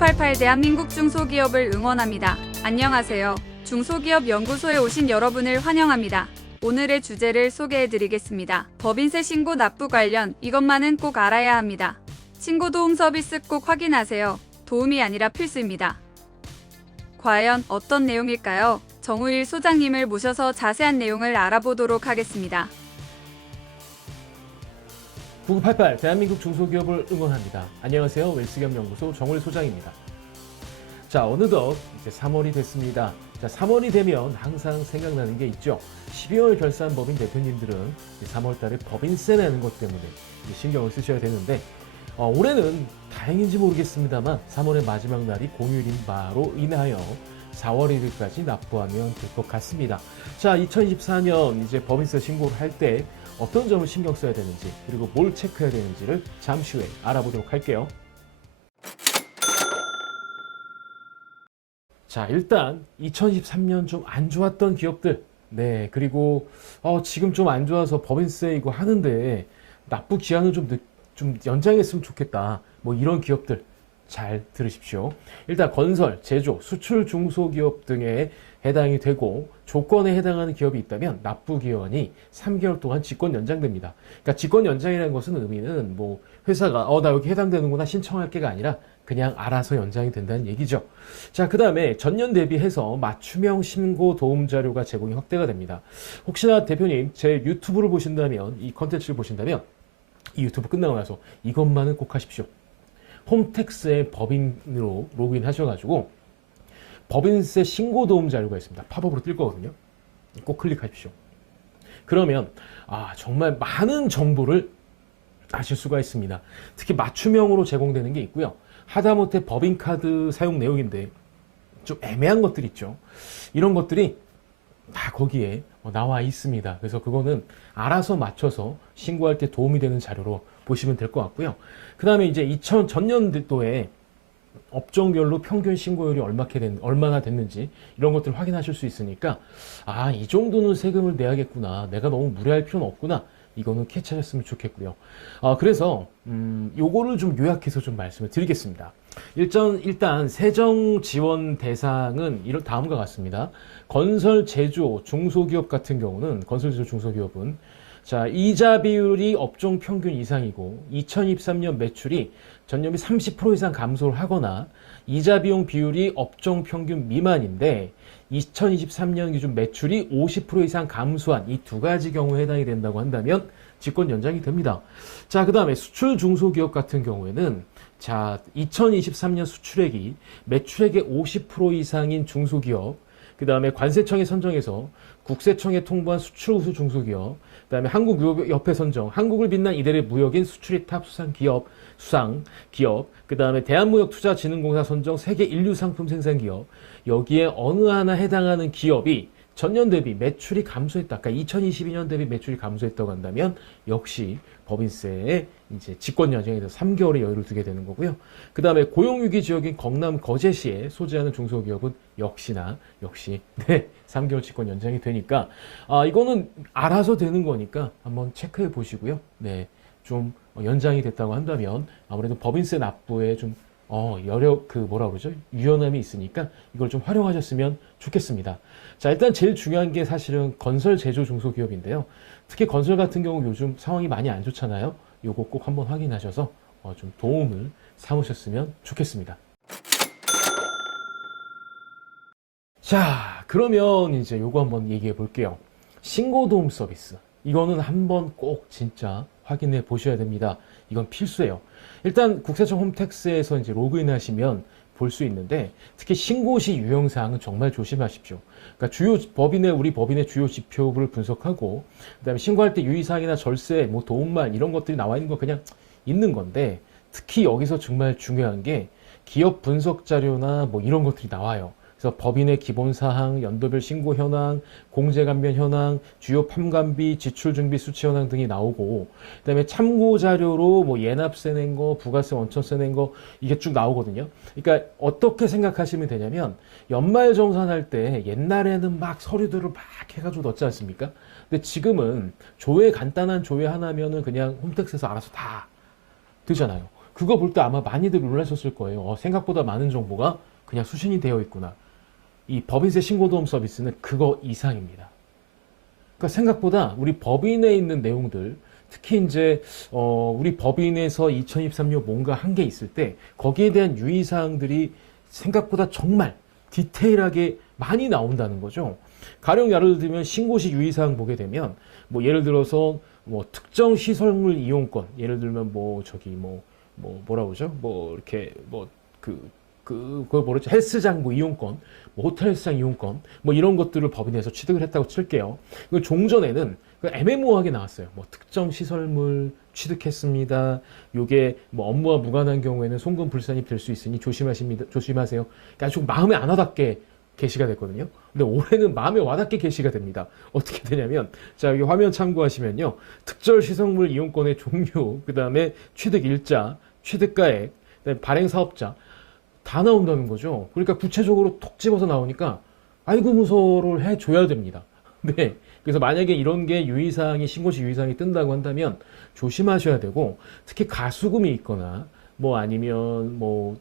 9988 대한민국 중소기업을 응원합니다. 안녕하세요. 중소기업 연구소에 오신 여러분을 환영합니다. 오늘의 주제를 소개해드리겠습니다. 법인세 신고 납부 관련 이것만은 꼭 알아야 합니다. 신고 도움 서비스 꼭 확인하세요. 도움이 아니라 필수입니다. 과연 어떤 내용일까요? 정우일 소장님을 모셔서 자세한 내용을 알아보도록 하겠습니다. 9988 대한민국 중소기업을 응원합니다. 안녕하세요. 웰스기업 연구소 정우일 소장입니다. 자, 어느덧 이제 3월이 됐습니다. 자, 3월이 되면 항상 생각나는 게 있죠. 12월 결산 법인 대표님들은 3월 달에 법인세 내는 것 때문에 신경을 쓰셔야 되는데 올해는 다행인지 모르겠습니다만 3월의 마지막 날이 공휴일인 바로 인하여 4월 1일까지 납부하면 될 것 같습니다. 자, 2024년 이제 법인세 신고를 할 때 어떤 점을 신경 써야 되는지 그리고 뭘 체크해야 되는지를 잠시 후에 알아보도록 할게요. 자, 일단 2023년 좀 안 좋았던 기업들, 네, 그리고 지금 좀 안 좋아서 법인세 이거 하는데 납부 기한을 좀 연장했으면 좋겠다, 뭐 이런 기업들 잘 들으십시오. 일단 건설, 제조, 수출 중소기업 등에 해당이 되고 조건에 해당하는 기업이 있다면 납부 기간이 3개월 동안 직권 연장됩니다. 그러니까 직권 연장이라는 것은 의미는 뭐 회사가 나 여기 해당되는구나 신청할 게가 아니라 그냥 알아서 연장이 된다는 얘기죠. 자, 그 다음에 전년 대비해서 맞춤형 신고 도움 자료가 제공이 확대가 됩니다. 혹시나 대표님 제 유튜브를 보신다면, 이 컨텐츠를 보신다면 이 유튜브 끝나고 나서 이것만은 꼭 하십시오. 홈택스의 법인으로 로그인 하셔가지고 법인세 신고 도움 자료가 있습니다. 팝업으로 뜰 거거든요. 꼭 클릭하십시오. 그러면 정말 많은 정보를 아실 수가 있습니다. 특히 맞춤형으로 제공되는 게 있고요. 하다못해 법인카드 사용 내용인데 좀 애매한 것들 있죠. 이런 것들이 다 거기에 나와 있습니다. 그래서 그거는 알아서 맞춰서 신고할 때 도움이 되는 자료로 보시면 될 것 같고요. 그 다음에 이제 전년도에 업종별로 평균 신고율이 얼마나 됐는지 이런 것들을 확인하실 수 있으니까 이 정도는 세금을 내야겠구나, 내가 너무 무리할 필요는 없구나, 이거는 캐치하셨으면 좋겠고요. 그래서 요거를 좀 요약해서 좀 말씀을 드리겠습니다. 일단 세정 지원 대상은 이런 다음과 같습니다. 건설, 제조, 중소기업 같은 경우는 건설, 제조, 중소기업은 자, 이자 비율이 업종 평균 이상이고 2023년 매출이 전년비 30% 이상 감소를 하거나 이자 비용 비율이 업종 평균 미만인데 2023년 기준 매출이 50% 이상 감소한 이 두 가지 경우에 해당이 된다고 한다면 직권 연장이 됩니다. 자, 그 다음에 수출 중소기업 같은 경우에는 자, 2023년 수출액이 매출액의 50% 이상인 중소기업, 그 다음에 관세청에 선정해서 국세청에 통보한 수출 우수 중소기업, 그 다음에 한국무역협회 선정, 한국을 빛난 이들의 무역인 수출입 탑 수상 기업, 그 다음에 대한무역투자진흥공사 선정 세계 인류 상품 생산 기업, 여기에 어느 하나 해당하는 기업이 전년 대비 매출이 감소했다. 그러니까 2022년 대비 매출이 감소했다고 한다면 역시 법인세에 이제 직권 연장에 대해서 3개월의 여유를 두게 되는 거고요. 그 다음에 고용위기 지역인 경남 거제시에 소재하는 중소기업은 역시 3개월 직권 연장이 되니까 이거는 알아서 되는 거니까 한번 체크해 보시고요. 네, 좀 연장이 됐다고 한다면 아무래도 법인세 납부에 좀 유연함이 있으니까 이걸 좀 활용하셨으면 좋겠습니다. 자, 일단 제일 중요한 게 사실은 건설, 제조, 중소기업인데요. 특히 건설 같은 경우 요즘 상황이 많이 안 좋잖아요. 요거 꼭 한번 확인하셔서 좀 도움을 삼으셨으면 좋겠습니다. 자, 그러면 이제 요거 한번 얘기해 볼게요. 신고도움 서비스. 이거는 한번 꼭 진짜 확인해 보셔야 됩니다. 이건 필수예요. 일단 국세청 홈택스에서 이제 로그인 하시면 볼 수 있는데 특히 신고 시 유형사항은 정말 조심하십시오. 그러니까 우리 법인의 주요 지표를 분석하고 그다음에 신고할 때 유의사항이나 절세, 뭐 도움말 이런 것들이 나와 있는 거 그냥 있는 건데 특히 여기서 정말 중요한 게 기업 분석 자료나 뭐 이런 것들이 나와요. 그래서 법인의 기본사항, 연도별 신고 현황, 공제감면 현황, 주요 판관비, 지출준비 수치 현황 등이 나오고 그다음에 참고 자료로 뭐 예납세 낸 거, 부가세 원천세 낸 거 이게 쭉 나오거든요. 그러니까 어떻게 생각하시면 되냐면 연말정산할 때 옛날에는 막 서류들을 막 해가지고 넣지 않습니까? 근데 지금은 간단한 조회 하나면은 그냥 홈택스에서 알아서 다 되잖아요. 그거 볼 때 아마 많이들 놀라셨을 거예요. 생각보다 많은 정보가 그냥 수신이 되어 있구나. 이 법인세 신고도움 서비스는 그거 이상입니다. 그러니까 생각보다 우리 법인에 있는 내용들, 특히 이제 우리 법인에서 2023년 뭔가 한 게 있을 때 거기에 대한 유의사항들이 생각보다 정말 디테일하게 많이 나온다는 거죠. 가령 예를 들면 신고시 유의사항 보게 되면 뭐 예를 들어서 뭐 특정 시설물 이용권, 예를 들면 뭐 저기 뭐라 그러죠? 뭐 이렇게 그걸 뭐랬죠? 헬스장 뭐 이용권, 뭐 호텔 헬스장 이용권, 뭐 이런 것들을 법인에서 취득을 했다고 칠게요. 그 종전에는 애매모호하게 나왔어요. 뭐 특정 시설물 취득했습니다. 요게 뭐 업무와 무관한 경우에는 송금 불산입 될 수 있으니 조심하세요. 그러니까 좀 마음에 안 와닿게 게시가 됐거든요. 근데 올해는 마음에 와닿게 게시가 됩니다. 어떻게 되냐면, 자, 여기 화면 참고하시면요. 특정 시설물 이용권의 종류, 그 다음에 취득 일자, 취득가액, 그다음에 발행 사업자, 다 나온다는 거죠. 그러니까 구체적으로 톡 집어서 나오니까 아이고 무서워를 해줘야 됩니다. 네. 그래서 만약에 이런 게 유의사항이 신고시 유의사항이 뜬다고 한다면 조심하셔야 되고, 특히 가수금이 있거나 뭐 아니면 뭐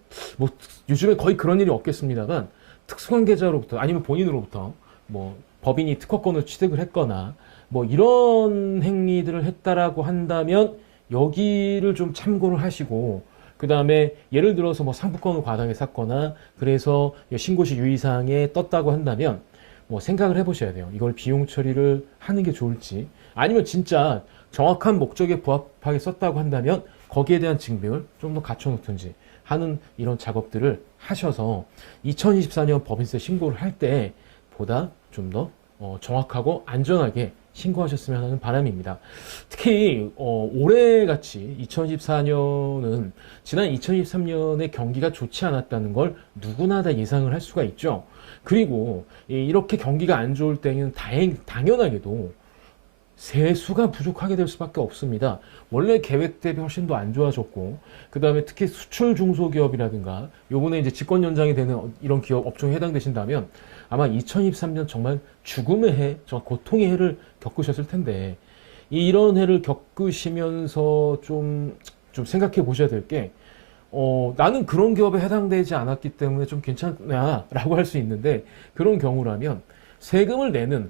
요즘에 거의 그런 일이 없겠습니다만 특수관계자로부터 아니면 본인으로부터 뭐 법인이 특허권을 취득을 했거나 뭐 이런 행위들을 했다라고 한다면 여기를 좀 참고를 하시고, 그 다음에 예를 들어서 뭐 상품권을 과다하게 샀거나 그래서 신고시 유의사항에 떴다고 한다면 뭐 생각을 해보셔야 돼요. 이걸 비용 처리를 하는 게 좋을지, 아니면 진짜 정확한 목적에 부합하게 썼다고 한다면 거기에 대한 증빙을 좀 더 갖춰놓든지 하는 이런 작업들을 하셔서 2024년 법인세 신고를 할 때 보다 좀 더 정확하고 안전하게 신고하셨으면 하는 바람입니다. 특히 올해같이 2024년은 지난 2023년에 경기가 좋지 않았다는 걸 누구나 다 예상을 할 수가 있죠. 그리고 이렇게 경기가 안 좋을 때는 당연하게도 세수가 부족하게 될 수밖에 없습니다. 원래 계획 대비 훨씬 더 안 좋아졌고, 그 다음에 특히 수출 중소기업이라든가 요번에 이제 집권 연장이 되는 이런 기업 업종에 해당되신다면 아마 2023년 정말 죽음의 해, 정말 고통의 해를 겪으셨을 텐데, 이런 해를 겪으시면서 좀 생각해 보셔야 될 게, 나는 그런 기업에 해당되지 않았기 때문에 좀 괜찮냐라고 할 수 있는데, 그런 경우라면 세금을 내는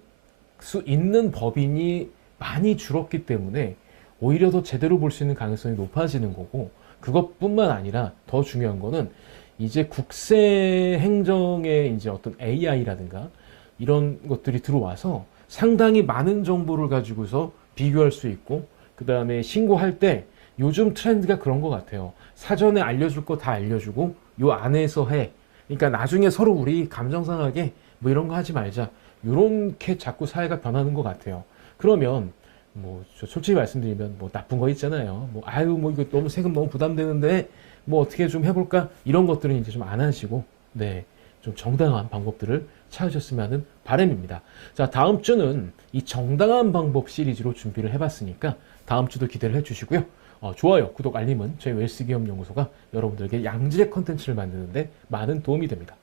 수 있는 법인이 많이 줄었기 때문에 오히려 더 제대로 볼 수 있는 가능성이 높아지는 거고, 그것뿐만 아니라 더 중요한 거는 이제 국세 행정의 이제 어떤 AI라든가 이런 것들이 들어와서 상당히 많은 정보를 가지고서 비교할 수 있고, 그 다음에 신고할 때 요즘 트렌드가 그런 것 같아요. 사전에 알려줄 거 다 알려주고 요 안에서 해. 그러니까 나중에 서로 우리 감정 상하게 뭐 이런 거 하지 말자. 요렇게 자꾸 사회가 변하는 것 같아요. 그러면 뭐 솔직히 말씀드리면 뭐 나쁜 거 있잖아요. 뭐 아유 뭐 이거 너무 세금 너무 부담되는데 뭐 어떻게 좀 해볼까, 이런 것들은 이제 좀 안 하시고, 네, 좀 정당한 방법들을 찾으셨으면 하는 바람입니다. 자, 다음 주는 이 정당한 방법 시리즈로 준비를 해봤으니까 다음 주도 기대를 해주시고요. 좋아요, 구독, 알림은 저희 웰스기업연구소가 여러분들에게 양질의 컨텐츠를 만드는데 많은 도움이 됩니다.